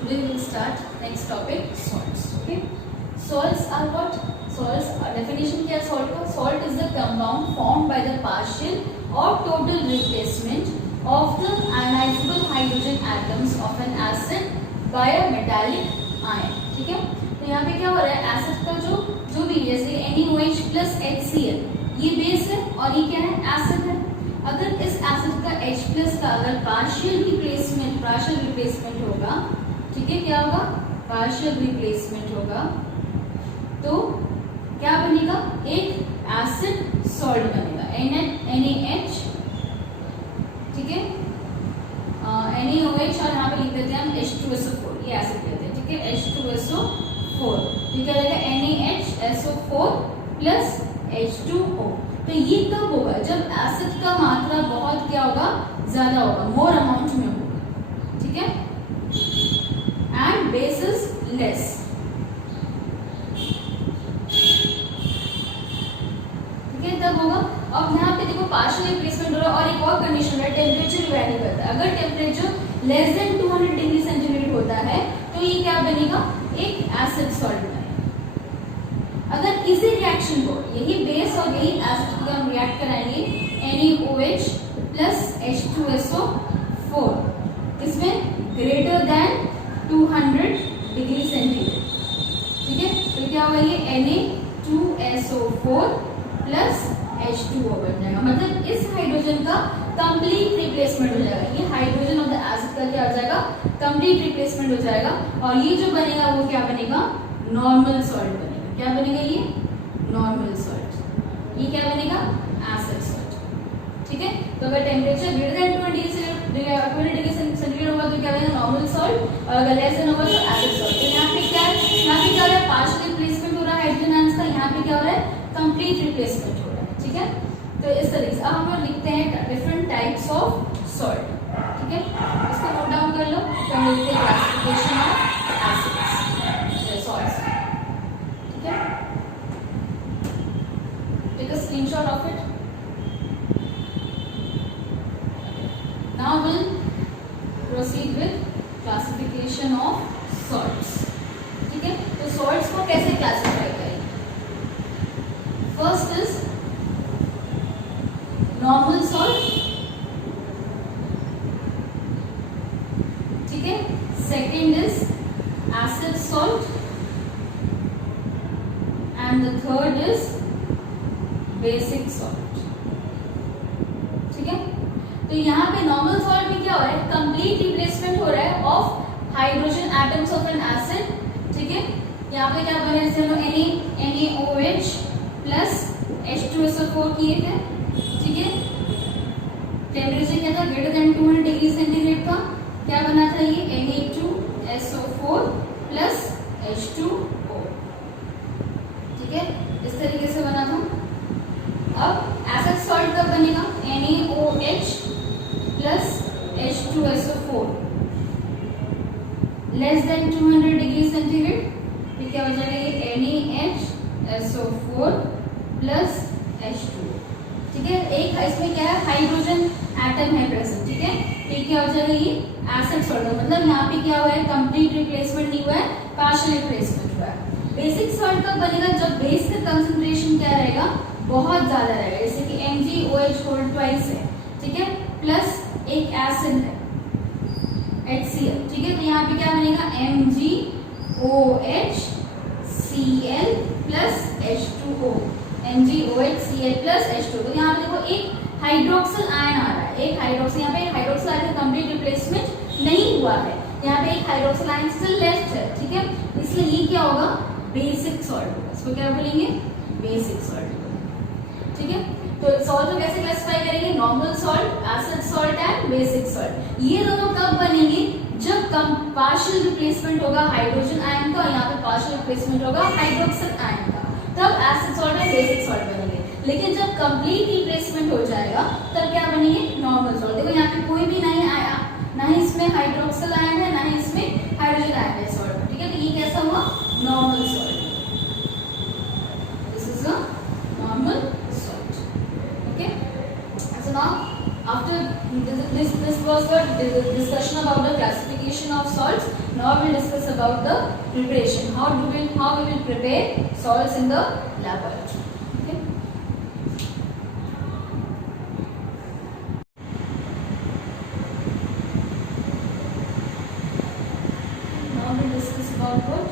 today we will start next topic, salts. Okay, salts are what? Salts definition क्या है salt का? Salt is the compound formed by the partial or total replacement of the ionizable hydrogen atoms of an acid by a metallic ion. ठीक है, तो यहाँ पे क्या हो रहा है, एसिड का जो भी जैसे NaOH plus HCl ये बेस है और ये क्या है, एसिड है. अगर इस एसिड का H प्लस का अगर पार्शियल रिप्लेसमेंट होगा, ठीक है, क्या होगा, पार्शियल रिप्लेसमेंट होगा, तो क्या बनेगा, एक एसिड सॉल्ट बनेगा, NaH, ठीक है, NaOH और यहाँ पे लिख देते हैं हम H2SO4, ये एसिड लेते हैं, ठीक है, H2SO4, ये क्या रहेगा, NaHSO4 प्लस H2O. तो ये कब होगा, जब एसिड का मात्रा बहुत क्या होगा, ज्यादा होगा, मोर अमाउंट में होगा, ठीक है, एंड बेस इज लेस. ठीक है, तब होगा. अब यहाँ पे देखो पार्शियल रिप्लेसमेंट हो रहा है और एक और कंडीशन है, टेम्परेचर वैरी करता है. अगर temperature less than 200 degree centigrade होता है तो ये क्या बनेगा, एक एसिड सॉल्ट बनेगा. अगर इसी रिएक्शन को, यही बेस और यही एसिड को हम रिएक्ट कराएंगे NaOH प्लस H2SO4 इसमें ग्रेटर देन 200 डिग्री सेंटीग्रेड, ठीक है, तो क्या होगा, ये Na2SO4 प्लस H2O बन जाएगा. मतलब इस हाइड्रोजन का कंप्लीट रिप्लेसमेंट हो जाएगा. ये हाइड्रोजन ऑफ द एसिड का क्या हो जाएगा, कंप्लीट रिप्लेसमेंट हो जाएगा. और ये जो बनेगा वो क्या बनेगा, नॉर्मल सॉल्ट बनेगा. क्या बनेगा, ये नॉर्मल सॉल्ट. ये क्या बनेगा, एसिड सॉल्ट. ठीक है, तो अगर temperature greater than 20 degree centigrade होगा तो क्या बनेगा, नॉर्मल सॉल्ट, और अगर लेस देन होगा तो एसिड सॉल्ट. तो यहाँ पे क्या है, यहाँ पे क्या हो रहा है, पार्शियल रिप्लेसमेंट हो रहा है हाइड्रोजन आयंस का, यहाँ पे क्या हो रहा है, कंप्लीट रिप्लेसमेंट हो रहा है. ठीक है, तो इस तरीके से अब हम लोग लिखते हैं डिफरेंट टाइप्स ऑफ सॉल्ट. ठीक है, इसको नोट डाउन कर लो. तो हम लिखते हैं क्लासिफिकेशन ऑफ एसिड्स, सॉल्ट्स. ठीक है, take a screenshot of it. Now will proceed with classification of salts. ठीक है, तो सॉल्ट्स को कैसे क्लासिफाई करेंगे. फर्स्ट इज नॉर्मल सॉल्ट, ठीक है, second is acid salt, and the third is basic salt. ठीक है, तो यहाँ पे नॉर्मल सॉल्ट में क्या हो रहा है, कंप्लीट रिप्लेसमेंट हो रहा है of hydrogen atoms of an acid. ठीक है, यहाँ पे क्या बने, जैसे हम NaOH प्लस H2SO4 किए थे. ठीक है, टेम्परेचर क्या था, ग्रेटर देन 200 डिग्री सेंटीग्रेड का, क्या बना था, ये Na2SO4 प्लस H2O. ठीक है, इस तरीके से बना था. अब एसिड सॉल्ट कब बनेगा, NaOH plus H2SO4 less than 200 degree centigrade, फिर क्या हो जाएगा, ये NaHSO4 प्लस H2O. ठीक है, एक इसमें क्या है, हाइड्रोजन एटम है प्रेजेंट. ठीक है, तो क्या हो जाएगा, ये एसिड सॉल्ट. मतलब यहाँ पे क्या हुआ है, कंप्लीट रिप्लेसमेंट नहीं हुआ है, पार्शियल रिप्लेसमेंट हुआ है. बेसिक सॉल्ट कब बनेगा, जब बेस का कंसंट्रेशन क्या रहेगा, बहुत ज्यादा रहेगा, जैसे कि MgOH होल ट्वाइस है. ठीक है, प्लस एक एसिड है HCl. ठीक है, तो यहाँ पे क्या बनेगा, MgOHCl plus H2O, MgOHCl plus H2O. तो यहाँ पे देखो एक हाइड्रोक्सिल आयन आ रहा है, एक हाइड्रोक्सिल, यहाँ पे हाइड्रोक्सिल आयन का कंप्लीट रिप्लेसमेंट नहीं हुआ है, यहाँ पे एक हाइड्रोक्सिल आयन स्टिल लेफ्ट है. ठीक है, इसलिए ये क्या होगा, बेसिक सॉल्ट होगा. इसको क्या बोलेंगे, बेसिक सॉल्ट. ठीक है, तो सॉल्ट को कैसे क्लासिफाई करेंगे, normal salt, acid salt and basic salt. ये दोनों कब बनेंगे, जब पार्शियल रिप्लेसमेंट होगा हाइड्रोजन आयन का, यहाँ पे पार्शियल रिप्लेसमेंट होगा हाइड्रोक्सिल आयन का, तब एसिड सॉल्ट और बेसिक सॉल्ट बनेंगे. लेकिन जब कंप्लीट रिप्लेसमेंट हो जाएगा तब क्या बनेंगे, नॉर्मल सॉल्ट. देखो यहाँ पे कोई भी नहीं आया, ना ही इसमें हाइड्रोक्सिल आयन है, ना ही इसमें हाइड्रोजन आयन है सॉल्ट में. ठीक है, तो ये कैसा हुआ, normal salt. This is a normal salt. Okay, so now after this This was the discussion about the classification of salts. Now we will discuss about the preparation. How we will prepare salts in the laboratory. Okay. Now we will discuss about what?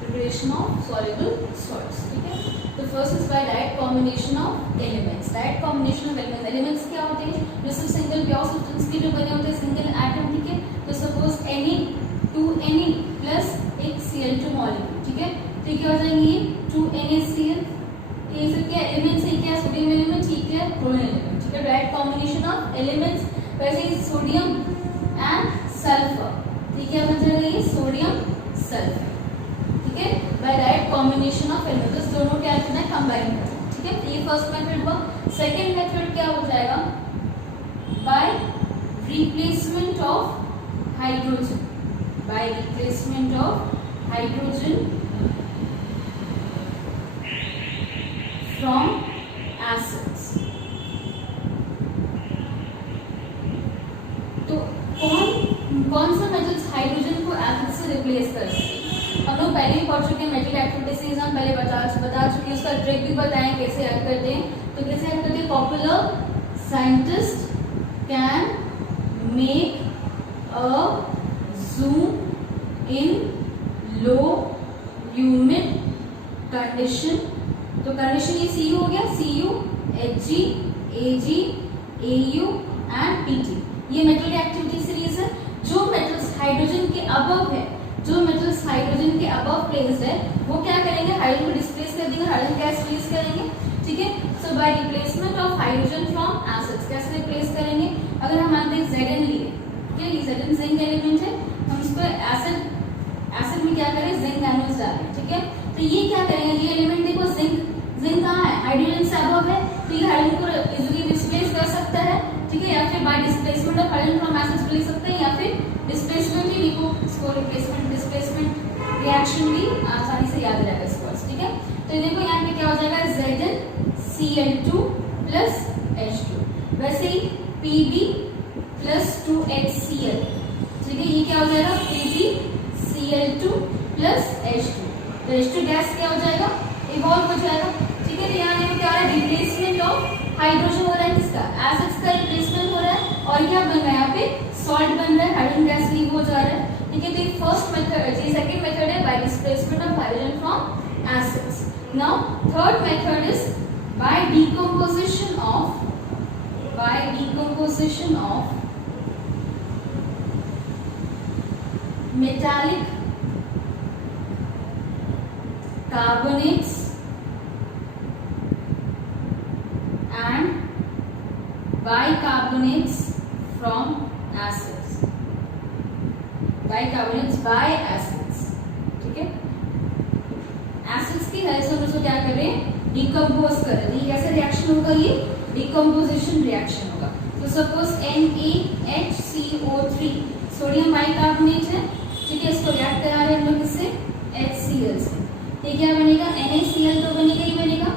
Preparation of soluble salts. Okay. The first is by direct combination of elements. Direct combination of elements. Elements क्या होते हैं? जो सिर्फ single pure substance के जो बने होते हैं, सिंगल एटम, ठीक है. तो सपोज Na2Na प्लस एक Cl2 मॉलिक्यूल, ठीक है. तो ये क्या हो जाएंगे? ये 2NaCl. ये सब क्या एलिमेंट्स है? क्या सोडियम एलिमेंट, ठीक है, क्लोरीन एलिमेंट, ठीक है. Direct combination of elements. वैसे ही सोडियम एंड सल्फर, ठीक है, बन जाएगा ये सोडियम सल्फर, ठीक है. By direct combination of elements दोनों क्या करना है? कंबाइन करना है, ठीक है. ये फर्स्ट मेथड हुआ. सेकंड मेथड क्या हो जाएगा? Bye replacement of hydrogen. Bye replacement of hydrogen from acids. तो कौन सा मेटल्स हाइड्रोजन को एसिड से रिप्लेस कर सकते हैं? हम लोग पहले ही पढ़ चुके हैं. मेटल एक्टिविटीज हम पहले बता चुके हैं. उसका ट्रिक भी बताएं कैसे ऐड करते हैं. तो कैसे ऐड करते हैं? Popular scientist can make a zoom in low humid condition. तो कंडीशन ये Cu हो गया. Cu, Hg, Ag, Au and Pg. ये मेटल एक्टिविटी सीरीज है. जो मेटल्स हाइड्रोजन के अबव है, जो मेटल्स हाइड्रोजन के अबव प्लेस्ड है, वो क्या करेंगे? हाइड्रोजन को डिस्प्लेस कर देंगे, हाइड्रोजन गैस रिलीज करेंगे, ठीक है. So by replacement of hydrogen from acids कैसे रिप्लेस करेंगे? अगर हम मानते हैं Zn लिए, ठीक है, ये Zn जिंक एलिमेंट है, हम इस पर एसिड में क्या करें? जिंक एनोड्स डालें, ठीक है. तो ये क्या करेंगे? ये एलिमेंट देखो, जिंक कहाँ है? हाइड्रोजन से अबव है, तो ये हाइड्रोजन को इजीली डिस्प्लेस कर सकता है, ठीक है. या फिर bye displacement of hydrogen from acids लिख सकते हैं, या फिर डिस्प्लेसमेंट ही लिखो. इसको रिप्लेसमेंट डिस्प्लेसमेंट रिएक्शन भी आसानी से याद रहेगा इसको, ठीक है. तो देखो यहाँ पे क्या हो जाएगा? ZnCl2 plus H2. वैसे ही Pb प्लस 2HCl, ठीक है. ये क्या हो जाएगा? PbCl2 plus H2. तो H2 गैस क्या हो जाएगा? इवॉल्व हो जाएगा, ठीक है. तो यहाँ देखो क्या हो रहा है? रिप्लेसमेंट ऑफ हाइड्रोजन हो रहा है. किसका? एसिड्स का रिप्लेसमेंट हो रहा है. और क्या बन रहा है? यहाँ पे सॉल्ट बन रहा है, हाइड्रोजन गैस लीव हो जा रहा है, ठीक है. तो ये फर्स्ट मेथड, ये सेकंड मेथड है bye displacement of hydrogen from acids. Now third method is by decomposition of metallic carbonates and bicarbonates from acids. Bicarbonates by acids, ठीक है. एसिड्स की हेल्प से हम उसको क्या कर रहे हैं? डिकम्पोज कर रहे हैं. ये कैसे रिएक्शन होगा? ये डिकम्पोजिशन रिएक्शन होगा. तो सपोज NaHCO3 सोडियम बाइकार्बोनेट है, ठीक है. इसको रिएक्ट करा रहे हैं हम लोग किससे? HCl से. ये क्या बनेगा? NaCl तो बनेगा ही बनेगा.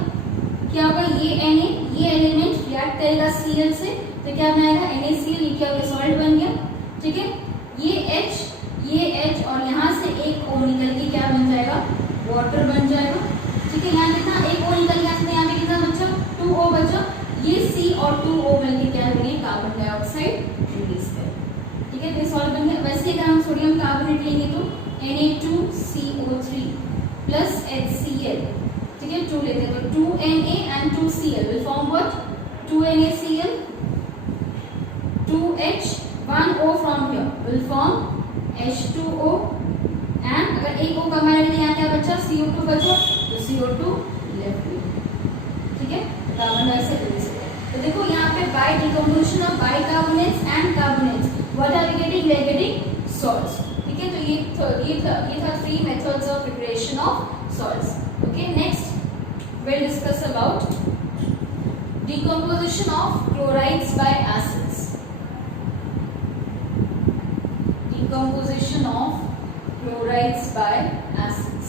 क्या होगा? ये Na, ये एलिमेंट रिएक्ट करेगा Cl से, तो क्या बनाएगा? NaCl. ये क्या हो गया? सॉल्ट बन गया, ठीक है. ये H और यहाँ से एक O निकल के क्या बन जाएगा? वाटर बन जाएगा, ठीक है. यहाँ कितना? एक O निकल गया, यहाँ पे कितना बचा? 2O बचा. ये C और 2O मिलकर क्या बनेंगे? कार्बन डाइऑक्साइड रिलीज करें, ठीक है. तो सॉल्ट बन गया. वैसे अगर हम सोडियम कार्बोनेट लेंगे तो Na2CO3 प्लस HCl, ठीक है. 2 लेते हैं तो 2Na and 2Cl will form what? 2NaCl. 2H 1O from here will form H2O. And अगर एक O कंबाइन करें, यहाँ क्या बचा? CO2 बचा, तो CO2 लेफ्ट, ठीक है. कार्बन डाइऑक्साइड रिलीज करें. तो देखो यहाँ पे by decomposition of bicarbonates and carbonates what are we getting? We are getting salts, ठीक है. तो ये था 3 methods of preparation of salts. Okay. Next we'll discuss about decomposition of chlorides by acids. Decomposition of chlorides by acids.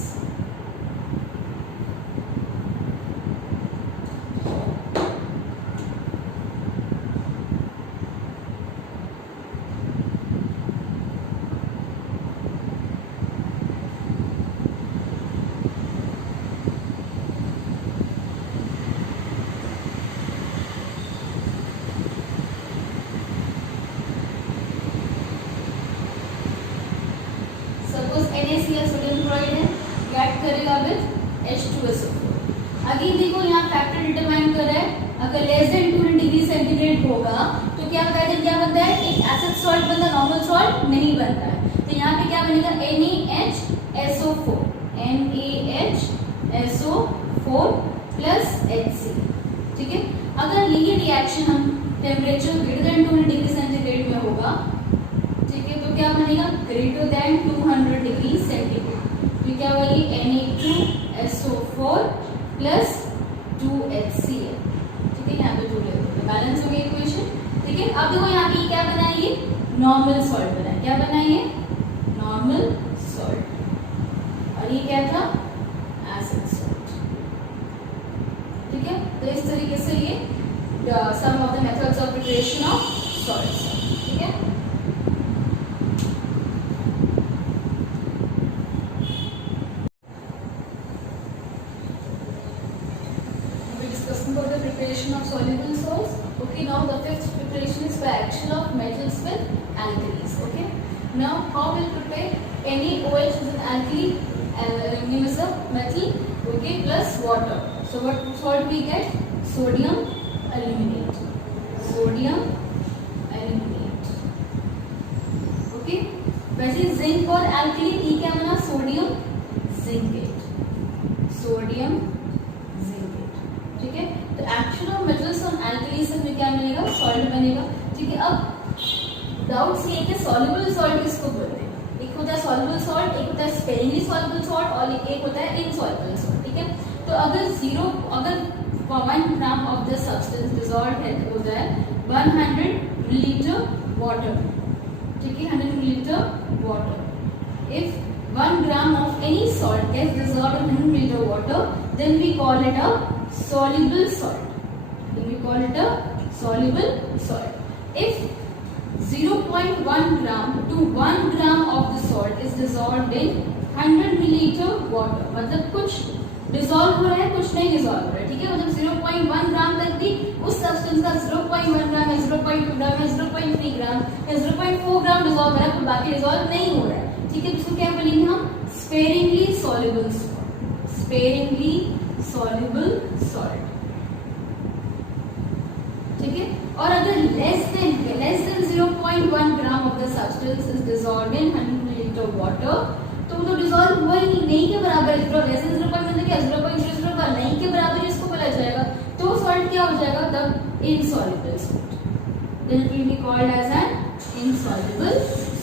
NaCl sodium chloride है, react करेगा with H2SO4। Again देखो यहाँ factor determine कर रहा है, अगर लेस देन 200 डिग्री सेंटीग्रेड होगा तो क्या बनता है, क्या बनता है, एक एसिड सॉल्ट बनता है, नॉर्मल सॉल्ट नहीं बनता है। तो यहाँ पे क्या बनेगा, NaHSO4 NaHSO4 प्लस HC। ठीक है, अगर ये रिएक्शन हम temperature greater than 200 degree centigrade में होगा, ठीक है, तो क्या बनेगा, ग्रेटर देन 200 डिग्री सेंटीग्रेड, तो क्या होगा ये Na2SO4 प्लस 2HCl। ठीक है, यहाँ पे 2 ले लो, बैलेंस हो गया इक्वेशन। ठीक है, अब देखो यहाँ पे क्या बना है, ये नॉर्मल सॉल्ट बना है, क्या बना है ये नॉर्मल सॉल्ट, और ये क्या था, एसिड सॉल्ट। ठीक है, तो इस तरीके से ये some of the methods of preparation of salts. ठीक है, about the preparation of soluble salts. Okay, now the fifth preparation is by action of metals with alkalis. Okay, now how we'll prepare, NaOH is an alkali, aluminium is a metal, okay, plus water. So what salt we get, sodium aluminate, sodium aluminate। okay, वैसे zinc और alkali ये क्या बना, sodium zincate, sodium zincate. ठीक है, तो action of metals on alkali से हमें क्या मिलेगा, सॉल्ट बनेगा। ठीक है, अब डाउट्स ये कि सॉल्युबल सॉल्ट किसको बोलते हैं, एक होता है सॉल्युबल सॉल्ट, एक होता है स्पेरिंगली सॉल्युबल सॉल्ट, और एक होता है इनसॉल्युबल सॉल्ट। ठीक है, तो अगर 1 gram of the substance dissolve है तो होता है 100 मिलीलीटर वाटर। ठीक है, 100 millilitre water. If 1 gram of any salt gets dissolved in 100 milliliter water, then we call it a soluble salt. Then we call it a soluble salt. If 0.1 gram to 1 gram of the salt is dissolved in 100 milliliter water, मतलब कुछ dissolve हो रहा है, कुछ नहीं dissolve हो रहा है। ठीक है, मतलब 0.1 ग्राम तक भी उस सब्सटेंस का 0.1 ग्राम या 0.2 ग्राम या 0.3 ग्राम या 0.4 ग्राम डिसॉल्व हो रहा है, बाकी डिसॉल्व नहीं हो रहा है। ठीक है, इसको क्या बोलेंगे हम, sparingly soluble salt, sparingly soluble salt. ठीक है, और अगर less than 0.1 gram of the substance is dissolved in 100 millilitre water, तो वो तो डिसॉल्व हुआ ही नहीं के बराबर, लेस देन 0.1 क्या 0.00 का नहीं के बराबर इसको बोला जाएगा, तो सॉल्ट क्या हो जाएगा, तब insoluble salt, then it will be called as an insoluble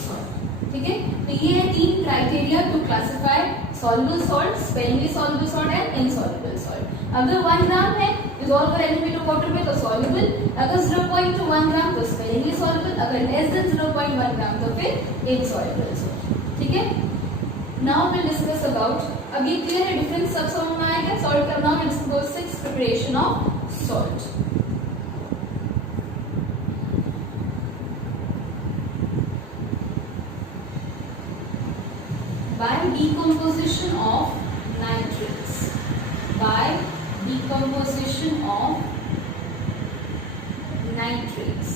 salt. ठीक है, तो ये है 3 criteria to classify soluble salt, sparingly soluble salt and insoluble salt. अगर 1 ग्राम है डिसॉल्व कर 100 मिलीलीटर वाटर में तो सॉल्युबल, अगर 0.1 ग्राम तो स्पेरिंगली सॉल्युबल, अगर लेस देन 0.1 ग्राम तो फिर इनसॉल्युबल सॉल्ट। ठीक है, नाउ विल डिस्कस अबाउट, अब ये क्लियर है डिफरेंस सब समझ में आएगा सॉल्ट का। Now will discuss about 6 preparation of salt. By decomposition of nitrates, by decomposition of nitrates,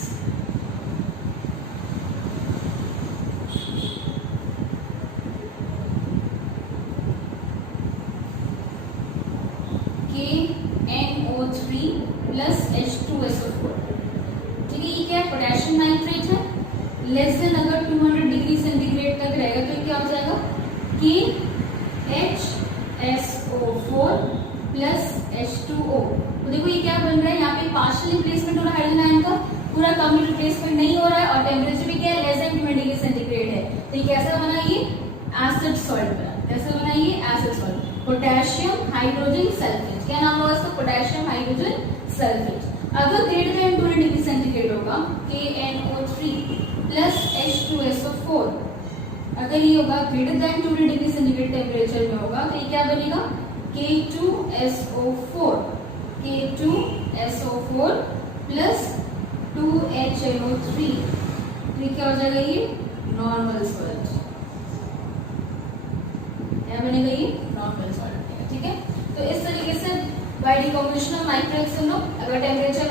KNO3 plus H2SO4। ठीक है, ये क्या है, पोटेशियम नाइट्रेट है, लेस देन अगर 200 डिग्री सेंटीग्रेड तक रहेगा तो क्या हो जाएगा, KHSO4 प्लस H2O। तो देखो ये क्या बन रहा है, यहाँ पे पार्शियल रिप्लेसमेंट हो रहा है हाइड्रोजन आयन का, पूरा कंप्लीट रिप्लेसमेंट नहीं हो रहा है, और टेम्परेचर भी क्या है, लेस देन 200 डिग्री सेंटीग्रेड है। तो ये कैसा बना, ये एसिड सॉल्ट बना, कैसा बना ये acid salt, potassium hydrogen sulphate. क्या नाम होगा इसका, पोटेशियम हाइड्रोजन सल्फेट। अगर ग्रेटर देन 200 डिग्री सेंटीग्रेड होगा, KNO3 प्लस H2SO4, अगर ये होगा greater than 200 degree centigrade temperature में होगा, तो ये क्या बनेगा, K2SO4, K2SO4 प्लस 2HNO3, तो क्या हो जाएगा, ये नॉर्मल सॉल्ट, क्या बनेगा, ये नॉर्मल सॉल्ट बनेगा। ठीक है, तो इस तरीके से बाय डिकम्पोजिशन ऑफ नाइट्रेट्स सुनो, अगर टेम्परेचर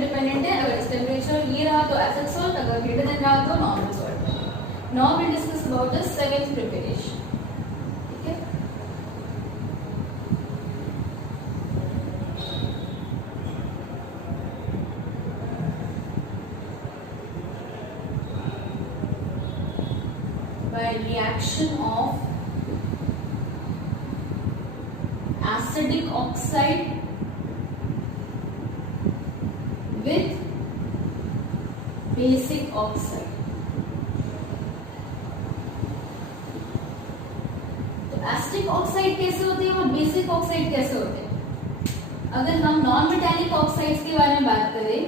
डिपेंडेंट है, अगर इस टेम्परेचर ये रहा तो एसिड सॉल्ट, अगर ग्रेटर देन रहा तो normal salt. Now we discuss about the seventh preparation. by reaction of acidic oxide with basic oxide. तो एसिडिक ऑक्साइड कैसे होते हैं और बेसिक ऑक्साइड कैसे होते हैं? अगर हम नॉन मेटालिक ऑक्साइड्स के बारे में बात करें,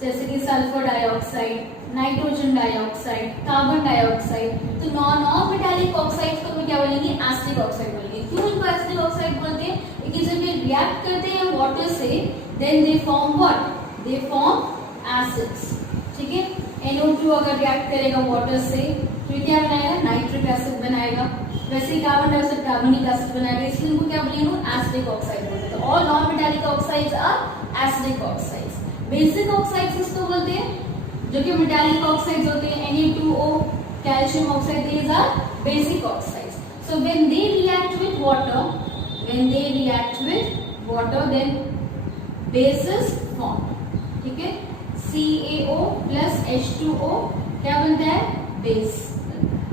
जैसे कि sulphur dioxide, nitrogen dioxide, carbon dioxide, तो नॉन मेटालिक ऑक्साइड को हम क्या बोलेंगे? एसिडिक ऑक्साइड बोलेंगे। क्यों इनको एसिडिक ऑक्साइड बोलते हैं? क्योंकि जब ये रिएक्ट करते हैं वाटर से, then they form what? They form acids. ठीक है, NO2 अगर रिएक्ट करेगा वाटर से तो ये क्या बनाएगा? नाइट्रिक एसिड बनाएगा। वैसे ही कार्बन डाइऑक्साइड कार्बोनिक एसिड बनाएगा, इसलिए इनको क्या बोलेंगे? एसिडिक ऑक्साइड बोलते हैं। तो all non metallic oxides are acidic oxides. Basic oxides किसको बोलते हैं? जो कि मेटालिक ऑक्साइड्स होते हैं, Na2O, calcium oxide, these are basic oxides. So when they react with water, then bases form. ठीक है, CaO प्लस H2O क्या बनता है? बेस।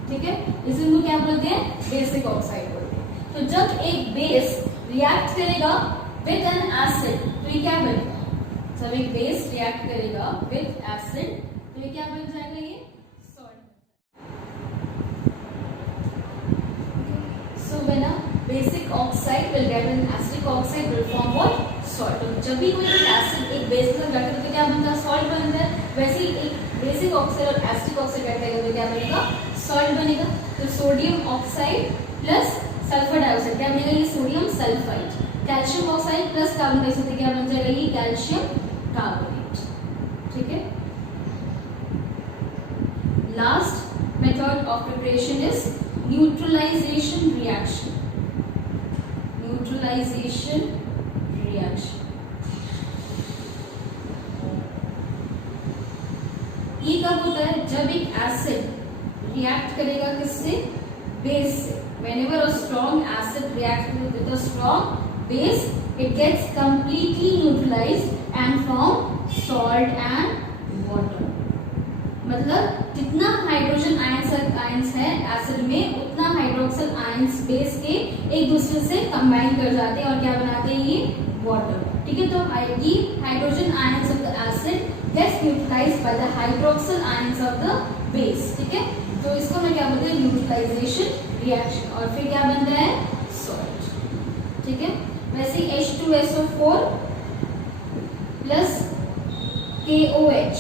ठीक है, इसे हम क्या बोलते हैं? बेसिक ऑक्साइड बोलते हैं। तो जब एक बेस रिएक्ट करेगा विद एन एसिड तो ये क्या बनेगा? जब एक बेस रिएक्ट करेगा विद एसिड तो ये क्या बन जाएगा? ये salt. So when a basic oxide will get an acidic oxide will form what? Salt. तो जब भी कोई एसिड एक बेस में रिएक्ट करता है तो क्या बनता है? सॉल्ट बनता है। वैसे ही एक बेसिक ऑक्साइड और एसिडिक ऑक्साइड रिएक्ट करेगा तो क्या बनेगा? सॉल्ट बनेगा। तो sodium oxide plus sulphur dioxide क्या बनेगा? ये sodium sulphide. Calcium oxide plus carbon dioxide क्या बन जाएगा? ये कैल्शियम कार्बोनेट। ठीक है, last method of preparation is neutralisation reaction. Neutralisation reaction ये कब होता है? जब एक एसिड रिएक्ट करेगा किससे? बेस से। Whenever a strong acid reacts with a strong base, it gets completely neutralized and form salt and water. मतलब जितना हाइड्रोजन आयंस है एसिड में, उतना हाइड्रोक्सिल आयंस बेस के एक दूसरे से कंबाइन कर जाते हैं और क्या बनाते हैं? ये वाटर। ठीक है, तो ये hydrogen ions of the acid gets neutralized by the hydroxyl ions of the base. ठीक है, तो इसको मैं क्या बोलते हैं? Neutralisation reaction. और फिर क्या बनता है? सॉल्ट। ठीक है, वैसे H2SO4 plus KOH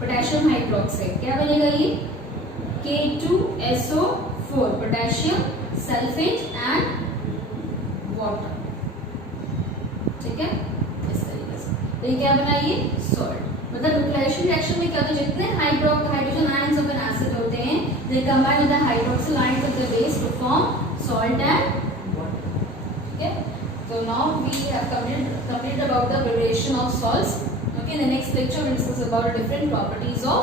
potassium hydroxide क्या बनेगा? ये K2SO4 potassium sulphate and water. ठीक है, तो ये क्या बना? ये सॉल्ट। मतलब न्यूट्रलाइजेशन रिएक्शन में क्या होता है? जितने hydrogen ions of an acid होते हैं, they combine with the hydroxyl ions of the base to form salt and water. ठीक है, so now we have completed about the preparation of salts. Okay, in the next lecture we will discuss about the different properties of